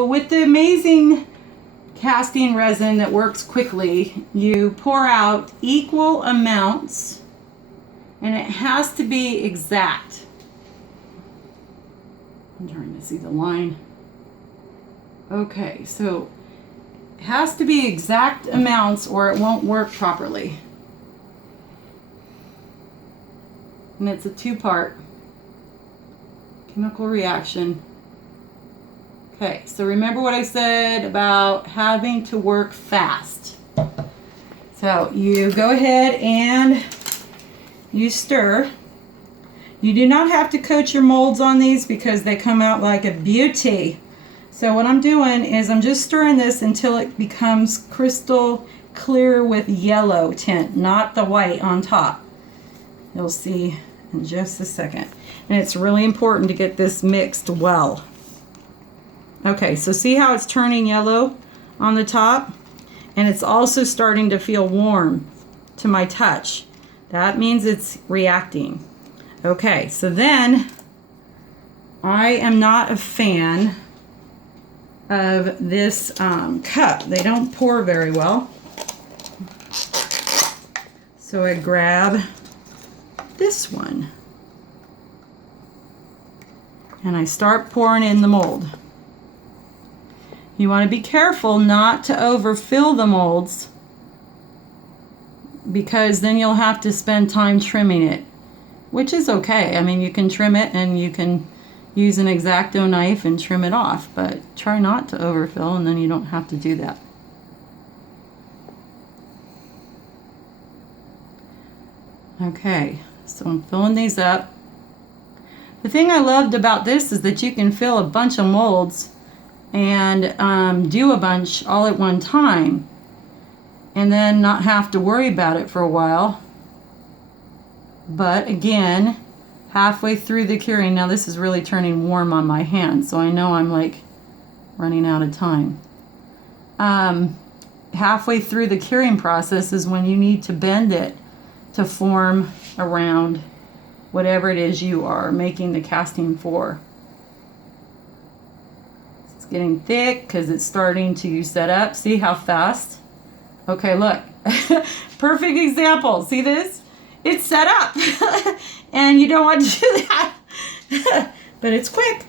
So with the amazing casting resin that works quickly, you pour out equal amounts, and it has to be exact. I'm trying to see the line. Okay, so it has to be exact amounts or it won't work properly. And it's a two-part chemical reaction. Okay, so remember what I said about having to work fast. So you go ahead and you stir. You do not have to coat your molds on these because they come out like a beauty. So what I'm doing is I'm just stirring this until it becomes crystal clear with yellow tint, not the white on top. You'll see in just a second. And it's really important to get this mixed well. Okay, so see how it's turning yellow on the top? And it's also starting to feel warm to my touch. That means it's reacting. Okay, so then I am not a fan of this cup. They don't pour very well. So I grab this one and I start pouring in the mold. You want to be careful not to overfill the molds because then you'll have to spend time trimming it, which is okay. I mean, you can trim it and you can use an X-Acto knife and trim it off, but try not to overfill and then you don't have to do that. Okay, so I'm filling these up. The thing I loved about this is that you can fill a bunch of molds and do a bunch all at one time and then not have to worry about it for a while. But again, halfway through the curing, now this is really turning warm on my hand, so I know I'm like running out of time. Halfway through the curing process is when you need to bend it to form around whatever it is you are making the casting for. It's getting thick because it's starting to set up. See how fast? Okay, look. Perfect example. See this? It's set up. And you don't want to do that. But it's quick.